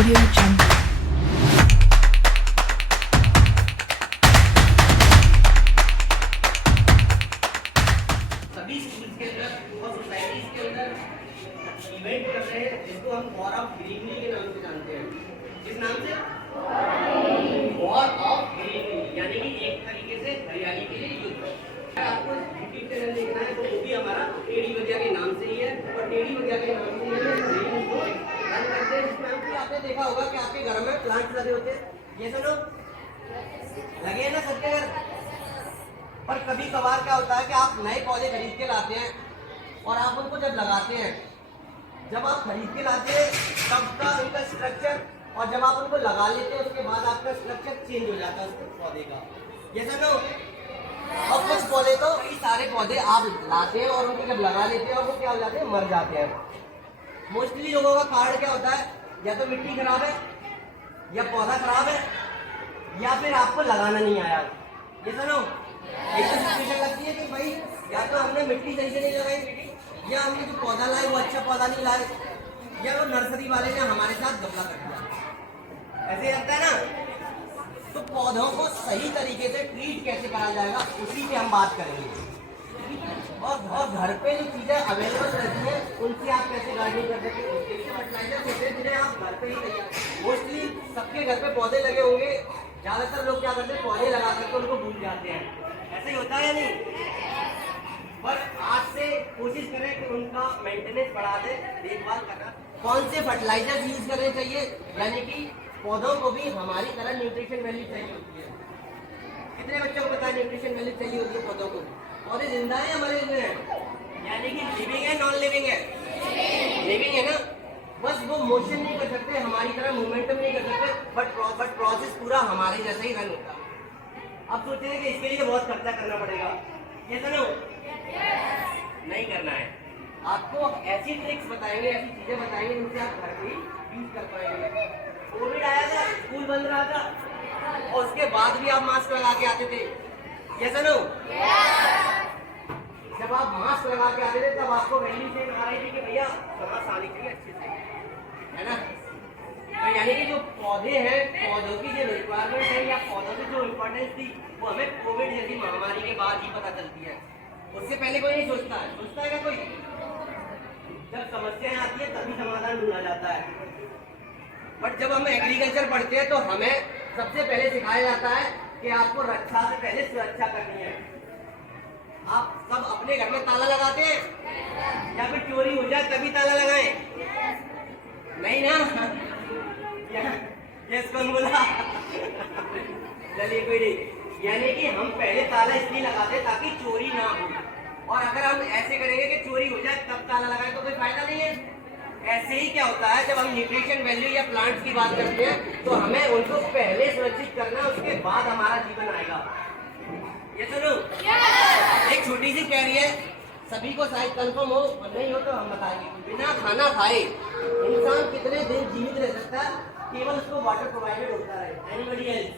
Audio Jungle. सभी schools के अंदर और सोसाइटीज के अंदर इवेंट कर रहे हैं जिसको हम वॉर ऑफ ग्रीनरी के नाम से जानते हैं। किस नाम से? वॉर ऑफ ग्रीनरी, यानी कि एक तरीके से हरियाली के लिए युद्ध। आपको यूट्यूब चैनल देखना है तो वो भी हमारा टेढ़ी बगिया के नाम से ही है और टेढ़ी बगिया के नाम से ही रन करते हैं। जिसमें आपने देखा होगा कि आपके घर में प्लांट्स लगे होते हैं, ये सुनो लगे हैं ना सबके घर। पर कभी कभार क्या होता है कि आप नए पौधे खरीद के लाते हैं और आप उनको जब लगाते हैं, जब आप खरीद के लाते हैं तब का उनका स्ट्रक्चर और जब आप उनको लगा लेते हैं उसके बाद आपका स्ट्रक्चर चेंज हो जाता है उस पौधे का। ये सुनो, और कुछ पौधे तो कई सारे पौधे आप लाते हैं और उनको जब लगा लेते हैं और वो क्या हो जाते हैं, मर जाते हैं। मोस्टली लोगों का कारण क्या होता है, या तो मिट्टी खराब है, या पौधा खराब है, या फिर आपको लगाना नहीं आया। ये सुनो, एक तो सिचुएशन लगती है कि भाई या तो हमने मिट्टी सही से नहीं लगाई, या हमने जो पौधा लाए वो अच्छा पौधा नहीं लाए, या वो नर्सरी वाले ने हमारे साथ धोखा कर दिया। ऐसे लगता है ना। तो पौधों को सही तरीके से ट्रीट कैसे करा जाएगा उसी पे हम बात करेंगे। और घर पे जो चीजें अवेलेबल रहती हैं उनसे आप कैसे गार्डनिंग कर सकते हैं। ऐसे फर्टिलाइजर होते हैं जिन्हें आप घर पे ही तैयार। मोस्टली सबके घर पे पौधे लगे होंगे, ज्यादातर लोग क्या करते हैं, पौधे लगा करके उनको भूल जाते हैं। ऐसे ही होता है या नहीं? पर आज से कोशिश करें कि उनका मेंटेनेंस बढ़ा दे, देखभाल करना। कौन से फर्टिलाइजर यूज करने चाहिए, यानी कि पौधों को भी हमारी तरह न्यूट्रिशन वैल्यू चाहिए होती है। कितने बच्चों को पता है न्यूट्रिशन वैल्यू चाहिए होती है पौधों को? पौधे जिंदा है हमारे में, यानी कि लिविंग है, नॉन लिविंग है? लिविंग है ना। बस वो मोशन नहीं कर सकते हमारी तरह, मूवमेंटम नहीं कर सकते, बट प्रोसेस पूरा हमारे जैसे ही रन होता है। अब सोचते हैं कि इसके लिए बहुत खर्चा करना पड़ेगा, ये सुनो नहीं करना है। आपको ऐसी ट्रिक्स बताएंगे, ऐसी चीजें बताएंगे जिनसे आप घर पे ही यूज कर पाएंगे। कोविड आया था, स्कूल बंद रहा था और उसके बाद भी आप मास्क लगा के आते थे, ये सुनो। जब आप मास्क लगा के आते थे तब आपको वैल्यू से आ रही थी कि भैया मास्क आने चाहिए अच्छे से, है ना। तो यानी कि जो पौधे हैं, पौधों की जो रिक्वायरमेंट है या पौधों की जो इम्पोर्टेंस थी वो हमें कोविड जैसी महामारी के बाद ही पता चलती है। उससे पहले कोई नहीं सोचता है, सोचता है क्या कोई? जब समस्याएं आती है तभी समाधान ढूंढा जाता है। बट जब हम एग्रीकल्चर पढ़ते हैं तो हमें सबसे पहले सिखाया जाता है कि आपको रक्षा से पहले सुरक्षा करनी है। आप सब अपने घर में ताला लगाते हैं या फिर चोरी हो जाए तभी ताला लगाएं? नहीं ना। यस कौन बोला? चलिए कोई नहीं। यानी कि हम पहले ताला इसलिए लगाते हैं ताकि चोरी ना हो, और अगर हम ऐसे करेंगे कि चोरी हो जाए तब ताला लगाएं तो कोई फायदा नहीं है। ऐसे ही क्या होता है, जब हम न्यूट्रिशन वैल्यू या प्लांट्स की बात करते हैं तो हमें उनको पहले सुरक्षित करना, उसके बाद हमारा जीवन आएगा। ये सुनो, एक छोटी सी कैरी है, सभी को शायद कंफर्म हो और नहीं हो तो हम बताएंगे। बिना खाना खाए इंसान कितने दिन जीवित रह सकता है? केवल उसको वाटर प्रोवाइडेड होता है। Anybody else?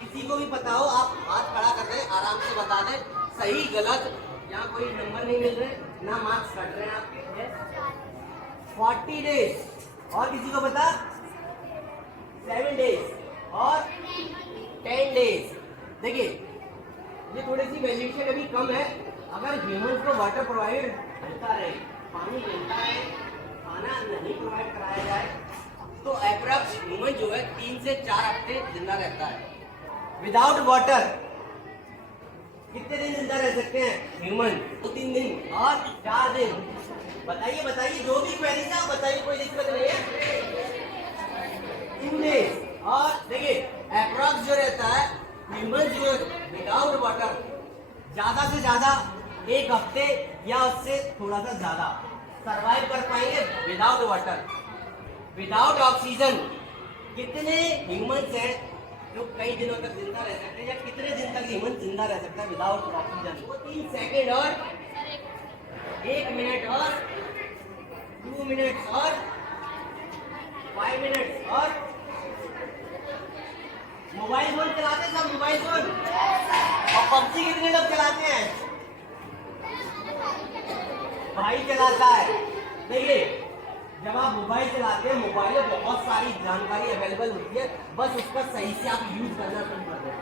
किसी को भी पता हो, आप हाथ खड़ा कर रहे हैं, आराम से बता दें सही गलत। यहाँ कोई नंबर नहीं मिल रहे, ना मार्क्स कट रहे हैं आपके। 40 डेज। और किसी को पता? 7 डेज और 10 डेज। देखिए ये थोड़ी सी वैल्यूएशन अभी कम है। अगर ह्यूमंस को वाटर प्रोवाइड होता रहे, पानी मिलता है, खाना नहीं प्रोवाइड कराया जाए तो अप्रॉक्स ह्यूमन जो है 3 से 4 हफ्ते जिंदा रहता है। विदाउट वाटर कितने दिन जिंदा रह सकते हैं ह्यूमन? 2-3 दिन और 4 दिन। बताइए बताइए, जो भी क्वेरी है आप बताइए, कोई दिक्कत नहीं है। 2 डेज। और देखिए अप्रॉक्स जो रहता है ह्यूमन जो विदाउट वाटर ज्यादा से ज्यादा 1 हफ्ते या उससे थोड़ा सा ज्यादा सरवाइव कर पाएंगे विदाउट वाटर। विदाउट ऑक्सीजन कितने ह्यूमंस हैं जो कई दिनों तक जिंदा रह सकते हैं, या कितने दिन तक ह्यूमन जिंदा रह सकता है विदाउट ऑक्सीजन? वो 3 सेकेंड और 1 मिनट और 2 मिनट और 5 मिनट। और मोबाइल फोन चलाते हैं सब, मोबाइल फोन और पबजी कितने लोग चलाते हैं? भाई चलाता है। देखिए जब आप मोबाइल चलाते हैं, मोबाइल में बहुत सारी जानकारी अवेलेबल होती है, बस उसका सही से आप यूज करना शुरू कर दें।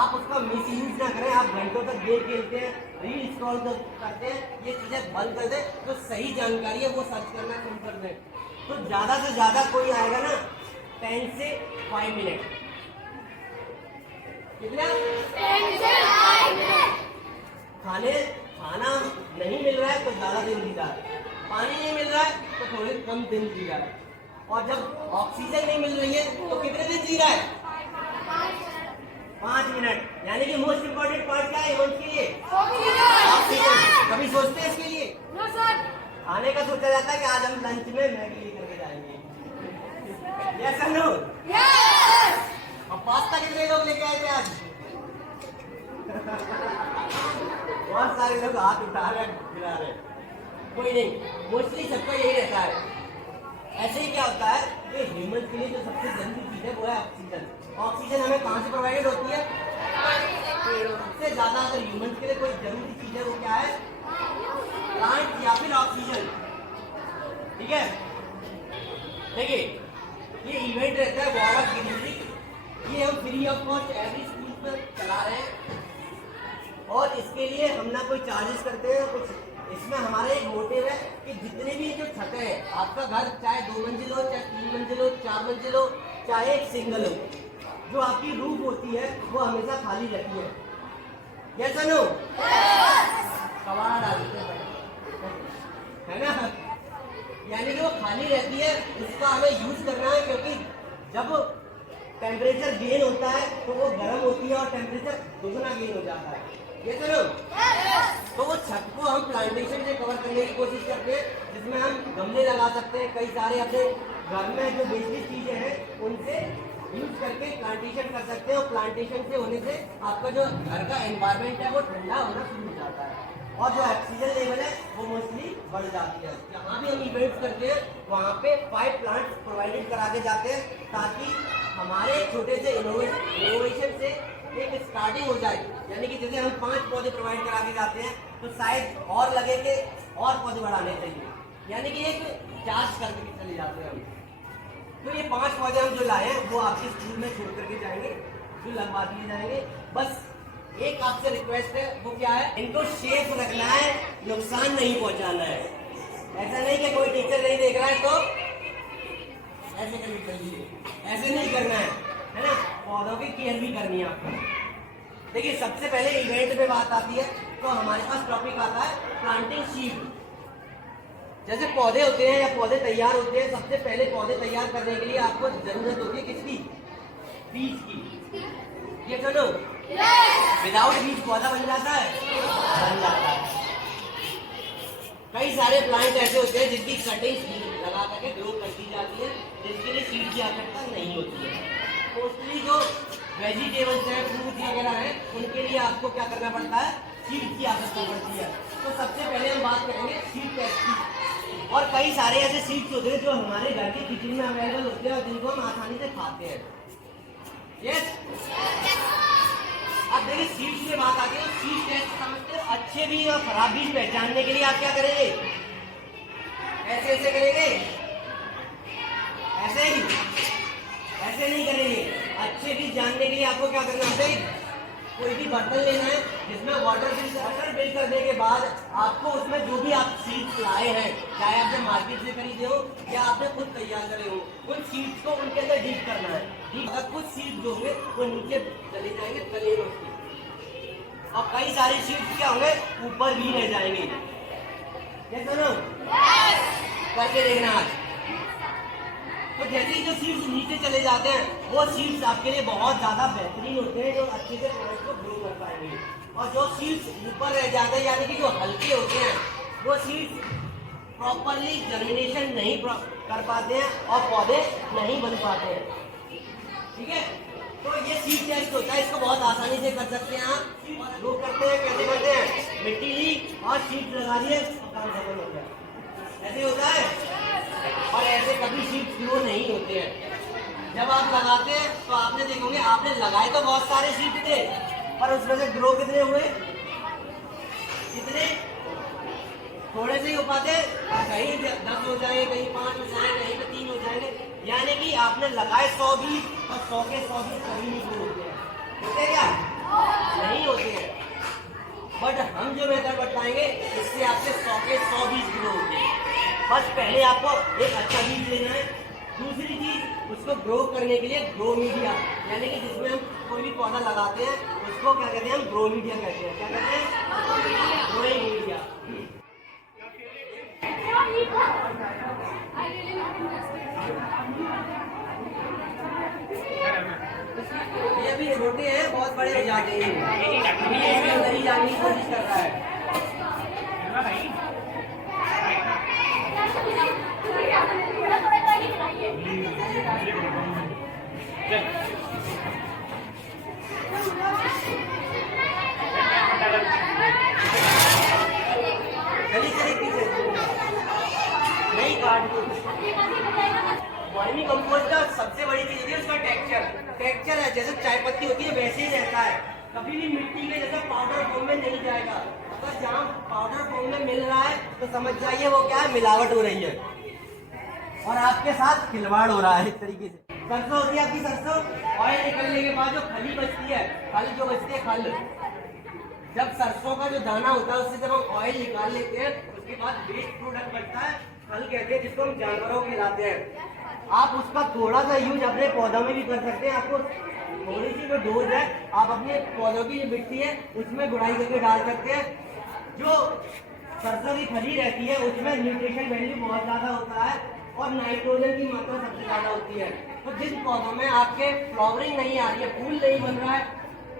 आप उसका मिस यूज ना करें। आप घंटों तक गेम खेलते हैं, रील स्क्रॉल करते हैं, ये चीजें बंद कर दें। जो सही जानकारी है वो सर्च करना शुरू कर दें। तो ज्यादा से ज्यादा कोई आएगा ना 10 से 5 मिनट। कितना? 10 से 5 मिनट। खाना नहीं मिल रहा है तो ज्यादा दिन जी रहा है, पानी नहीं मिल रहा है तो थोड़े कम दिन जी रहा है, और जब ऑक्सीजन नहीं मिल रही है तो कितने दिन जी रहा है? 5 मिनट। यानी कि मोस्ट इम्पोर्टेंट पार्ट क्या है ह्यूमन के लिए? ऑक्सीजन। कभी सोचते हैं इसके लिए? No sir. खाने का सोचा जाता है कि आज हम लंच में मैगी लेकर के जाएंगे। यस और नो? यस। और पास्ता कितने लोग लेके आए थे आज? बहुत सारे लोग हाथ उठा रहे गिरा रहे। कोई नहीं, मोस्टली सबका यही रहता है। ऐसे ही क्या होता है कि ह्यूमन के लिए जो सबसे जरूरी चीज है वो है ऑक्सीजन। ऑक्सीजन हमें कहाँ से प्रोवाइडेड होती है? सबसे ज्यादा अगर ह्यूमन के लिए कोई जरूरी चीज है वो क्या है? प्लांट या फिर ऑक्सीजन। ठीक है, देखिए ये इवेंट रहता है वॉर ऑफ ग्रीनरी। ये हम free of cost every school पर चला रहे हैं, और इसके लिए हम ना कोई चार्जेस करते हैं कुछ। इसमें हमारा एक मोटिव है कि जितने भी जो छतें हैं, आपका घर चाहे 2 मंजिल हो, चाहे 3 मंजिल हो, 4 मंजिल हो, चाहे एक सिंगल हो, जो आपकी रूफ होती है वो हमेशा खाली रहती है। यस और नो? कबाड़ डालते हैं है ना, यानी कि वो खाली रहती है, उसका हमें यूज करना है। क्योंकि जब टेम्परेचर गेन होता है तो वो गर्म होती है और टेम्परेचर दोगुना गेन हो जाता है। ये तो तो वो छत को हम प्लांटेशन से कवर करने की कोशिश करते हैं, जिसमें हम गमले लगा सकते हैं। कई सारे अपने घर में जो बेसिक चीजें हैं उनसे यूज करके प्लांटेशन कर सकते हैं, और प्लांटेशन से होने से आपका जो घर का एनवायरनमेंट है वो ठंडा होना शुरू हो जाता है, और जो ऑक्सीजन लेवल है वो मोस्टली बढ़ जाती है। जहाँ भी हम इवेंट्स करते हैं वहाँ पे 5 प्लांट्स प्रोवाइडेड करा के जाते हैं, ताकि हमारे छोटे से इनोवेशन से एक स्टार्टिंग हो जाए। यानी कि जैसे हम 5 पौधे प्रोवाइड करा के जाते हैं तो शायद और लगे कि और पौधे बढ़ाने चाहिए, यानी कि एक चार्ज करके चले जाते हैं हम। तो ये 5 पौधे हम जो लाए हैं वो आपके स्कूल में छोड़ करके जाएंगे, जो लगवा दिए जाएंगे। बस एक आपसे रिक्वेस्ट है, वो क्या है? इनको सेफ रखना है, नुकसान नहीं पहुंचाना है। ऐसा नहीं कि कोई टीचर नहीं देख रहा है तो ऐसे करनी चाहिए, ऐसे नहीं करना है ना। पौधों की केयर भी करनी है आपको। देखिए सबसे पहले इवेंट पे बात आती है तो हमारे पास टॉपिक आता है प्लांटिंग सीड। जैसे पौधे होते हैं या पौधे तैयार होते हैं, सबसे पहले पौधे तैयार करने के लिए आपको जरूरत होती है किसकी? बीज की। ये चलो विदाउट बीज पौधा बन जाता है? बन जाता है। कई सारे प्लांट ऐसे होते हैं जिनकी कटिंग लगा करके ग्रो कर दी जाती है, जिसके लिए सीड की आवश्यकता नहीं होती है। मोस्टली जो वेजिटेबल्स हैं, फ्रूट वगैरह हैं, उनके लिए आपको क्या करना पड़ता है? सीड की आवश्यकता पड़ती है। तो सबसे पहले हम बात करेंगे सीड टेस्ट की। और कई सारे ऐसे सीड्स होते हैं जो हमारे घर के किचन में अवेलेबल होते हैं और जिनको हम आसानी से खाते हैं। यस। अब देखिए सीड्स की बात आती है, सीड टेस्ट समझते हैं। अच्छे बीज और खराब बीज पहचानने के लिए आप क्या करेंगे? ऐसे ऐसे करेंगे, ऐसे ही, ऐसे नहीं करेंगे। अच्छे बीज जानने के लिए आपको क्या करना है? कोई भी बर्तन लेना है जिसमें वाटर फिल करने के बाद आपको उसमें जो भी आप सीड्स लाए हैं, चाहे आपने मार्केट से खरीदे हो या आपने खुद तैयार करे हो, उन सीड्स को उनके अंदर डीप करना है। अगर कुछ सीड्स जो होंगे वो नीचे चले जाएंगे तले में उसके, और कई सारे सीड्स क्या होंगे? ऊपर भी रह जाएंगे। ये सुनो करके देखना आज। तो जैसे ही जो सीड्स नीचे चले जाते हैं वो सीड्स आपके लिए बहुत ज्यादा बेहतरीन होते हैं, जो अच्छे से प्लांट को ग्रो कर पाएंगे। और जो सीड्स ऊपर रह जाते हैं, यानी कि जो हल्के होते हैं, वो सीड्स प्रॉपरली जर्मिनेशन नहीं कर पाते हैं और पौधे नहीं बन पाते हैं। ठीक है, तो ये सीड टेस्ट होता है, इसको बहुत आसानी से कर सकते हैं आप। ग्रो करते हैं, कैसे करते हैं? मिट्टी ली और सीड्स लगा दिए, काम खत्म हो गया। ऐसे होता है। और ऐसे कभी सीड्स ग्रो नहीं होते हैं। जब आप लगाते हैं तो आपने देखोगे आपने लगाए तो बहुत सारे सीड्स थे, पर उसमें से ग्रो कितने हुए? कितने? थोड़े से ही हो पाते, कहीं 10 हो जाए, कहीं 5 हो जाए, कहीं पे 3 हो जाएंगे, यानी कि आपने लगाए 100 बीज और 100 के 100 बीज कभी नहीं ग्रो होते हैं। होते क्या? नहीं होते हैं। बट हम जो मेथड बताएंगे इससे आपके 100 के 100 बीज ग्रो होते हैं। बस पहले आपको एक अच्छा बीज लेना है। दूसरी चीज, उसको ग्रो करने के लिए ग्रो मीडिया, यानी कि जिसमें हम कोई भी पौधा लगाते हैं उसको क्या कहते हैं? हम ग्रो मीडिया कहते हैं। क्या कहते हैं? Growing media. ये भी छोटे हैं, बहुत बड़े हो जाते हैं, ये भी अंदर ही जाने की कोशिश कर रहा है। नहीं काट दो। वर्मी कंपोस्ट का सबसे बड़ी चीज है उसका टेक्सचर है, जैसे चाय पत्ती होती है वैसे ही रहता है, कभी भी मिट्टी में जैसे पाउडर फॉर्म में नहीं जाएगा। अगर जहाँ पाउडर फॉर्म में मिल रहा है तो समझ जाइए वो क्या है? मिलावट हो रही है और आपके साथ खिलवाड़ हो रहा है एक तरीके से। सरसों होती है आपकी, सरसों ऑयल निकलने के बाद जो खली बचती है, खल जो बचती है, खल, जब सरसों का जो दाना होता है उससे जब हम ऑयल निकाल लेते हैं उसके बाद वेस्ट प्रोडक्ट बनता है, खल कहते हैं, जिसको हम जानवरों को खिलाते हैं। आप उसका थोड़ा सा यूज अपने पौधों में भी कर सकते हैं। आपको थोड़ी सी जो डोज है आप अपने पौधों की जो मिट्टी है उसमें गुड़ाई करके डाल सकते हैं। जो सरसों की खली रहती है उसमें न्यूट्रिशन वैल्यू बहुत ज्यादा होता है और नाइट्रोजन की मात्रा सबसे ज्यादा होती है। तो जिन पौधों में आपके फ्लावरिंग नहीं आ रही है, फूल नहीं बन रहा है,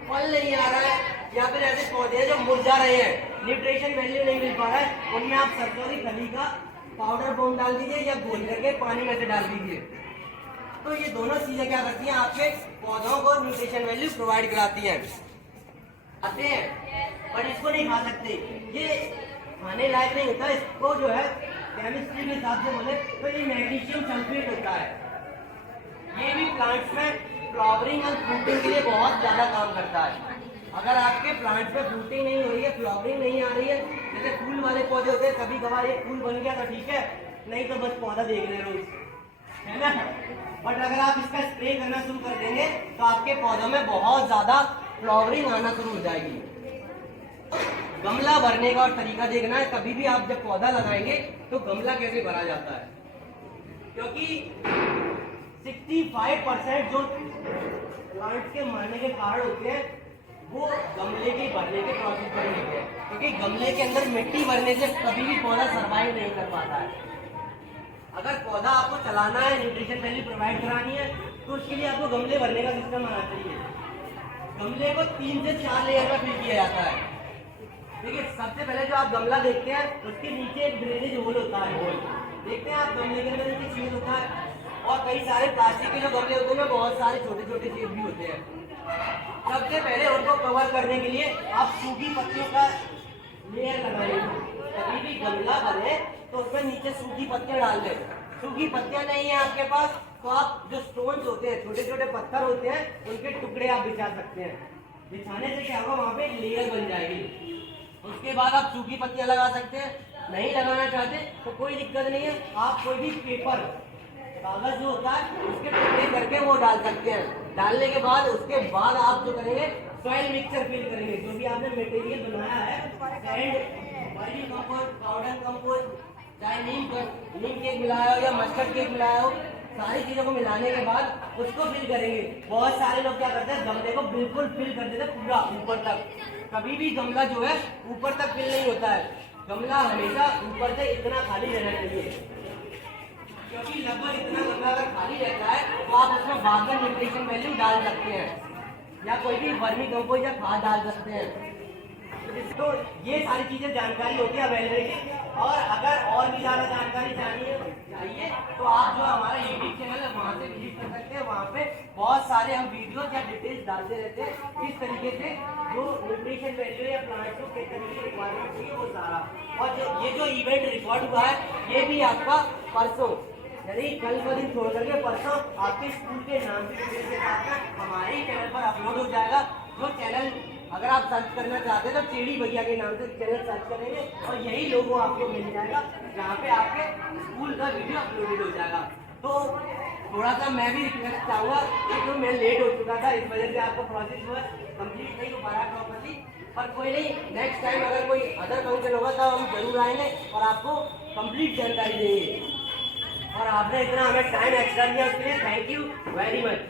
फल नहीं आ रहा है, या फिर ऐसे पौधे हैं जो मुरझा रहे हैं, न्यूट्रिशन वैल्यू नहीं मिल पा रहा है, उनमें आप सरसों की खली का पाउडर फॉर्म डाल दीजिए या घोल करके पानी में से डाल दीजिए। तो ये दोनों चीजें क्या करती हैं? आपके पौधों को न्यूट्रिशन वैल्यू प्रोवाइड कराती हैं। आते हैं पर इसको नहीं खा सकते, ये खाने लायक नहीं होता। इसको जो है केमिस्ट्री के हिसाब से बोले तो ये मैग्नीशियम सल्फेट होता है। ये भी प्लांट्स में फ्लावरिंग और फ्रूटिंग के लिए बहुत ज्यादा काम करता है। अगर आपके प्लांट में फ्रूटिंग नहीं हो रही है, फ्लावरिंग नहीं आ रही है, जैसे फूल वाले पौधे होते हैं, कभी कभार एक फूल बन गया तो ठीक है, नहीं तो बस पौधा देख रहे रोज, है ना। बट अगर आप इसका स्प्रे करना शुरू कर देंगे तो आपके पौधों में बहुत ज्यादा फ्लावरिंग आना शुरू हो जाएगी। गमला भरने का और तरीका देखना है, कभी भी आप जब पौधा लगाएंगे तो गमला कैसे भरा जाता है, क्योंकि 65% जो प्लांट्स के मरने के कारण होते हैं वो गमले के भरने के प्रोसेस पर होते हैं, क्योंकि गमले के अंदर मिट्टी भरने से कभी भी पौधा सर्वाइव नहीं कर पाता है। अगर पौधा आपको चलाना है, न्यूट्रिशन वैल्यू प्रोवाइड करानी है, तो उसके लिए आपको गमले भरने का सिस्टम आना चाहिए। गमले को 3 से 4 लेयर में फिल किया जाता है। देखिए, सबसे पहले जो आप गमला देखते हैं उसके नीचे एक ड्रेनेज होल होता है, होल देखते हैं आप, गमले के अंदर नीचे छेद होता है और कई सारे प्लास्टिक के जो गमले होते हैं बहुत सारे छोटे छोटे छेद भी होते हैं। सबसे पहले उनको कवर करने के लिए आप सूखी पत्तियों का लेयर लगाएंगे। कभी भी गमला बने तो उसमें नीचे सूखी पत्तियां डाल दें। सूखी पत्तियां नहीं है आपके पास तो आप जो स्टोन्स होते हैं, छोटे छोटे पत्थर होते हैं, उनके टुकड़े आप बिछा सकते हैं। बिछाने से क्या होगा, वहां पे लेयर बन जाएगी। उसके बाद आप सूखी पत्तियां लगा सकते हैं। नहीं लगाना चाहते तो कोई दिक्कत नहीं है, आप कोई भी पेपर, कागज जो होता है उसके टुकड़े करके वो डाल सकते हैं। डालने के बाद उसके बाद आप जो करेंगे सॉइल मिक्सचर फिल करेंगे, जो भी आपने मटेरियल बनाया है, sand, vermi compost, powder compost, चाहे नीम केक मिलाया हो या मस्टर्ड केक मिलाया हो, सारी चीजों को मिलाने के बाद उसको फिल करेंगे। बहुत सारे लोग क्या करते हैं, गमले को बिल्कुल फिल कर देते हैं पूरा ऊपर तक। कभी भी गमला जो है ऊपर तक फिल नहीं होता है, गमला हमेशा ऊपर से इतना खाली रहना चाहिए, क्योंकि लगभग इतना गमला अगर खाली रहता है तो आप उसमें बाद में न्यूट्रिशन वैल्यू डाल सकते हैं या कोई भी वर्मी कंपोस्ट या खाद डाल सकते हैं। तो ये सारी चीजें जानकारी होती है अवेलेबिलिटी। और अगर और भी ज्यादा जानकारी चाहिए तो आप जो हमारा यूट्यूब चैनल है वहाँ से विजिट कर सकते हैं। वहाँ पे बहुत सारे हम वीडियो या डिटेल्स डालते रहते हैं, इस तरीके से जो न्यूट्रिशन वैल्यू या प्लांट को किस तरीके की रिक्वायरमेंट चाहिए वो सारा। और ये जो इवेंट रिकॉर्ड हुआ है ये भी आपका परसों, यानी कल का दिन छोड़ करके परसों आपके स्कूल के नाम के साथ हमारे चैनल पर अपलोड हो जाएगा। जो चैनल अगर आप सर्च करना चाहते हैं तो टेढ़ी भैया के नाम से चैनल सर्च करेंगे और यही लोगो आपको मिल जाएगा, जहाँ पे आपके स्कूल का वीडियो अपलोडेड हो जाएगा। तो थोड़ा सा मैं भी रिक्वेस्ट चाहूँगा कि जो मैं लेट हो चुका था, इस वजह से आपको प्रोसेस जो है कंप्लीट नहीं हो पा रहा प्रॉपर्ली, पर कोई नहीं, नेक्स्ट टाइम अगर कोई अदर फंक्शन होगा तो हम जरूर आएंगे और आपको कंप्लीट जानकारी देंगे। और आपने इतना हमें टाइम एक्स्ट्रा दिया उसके लिए थैंक यू वेरी मच।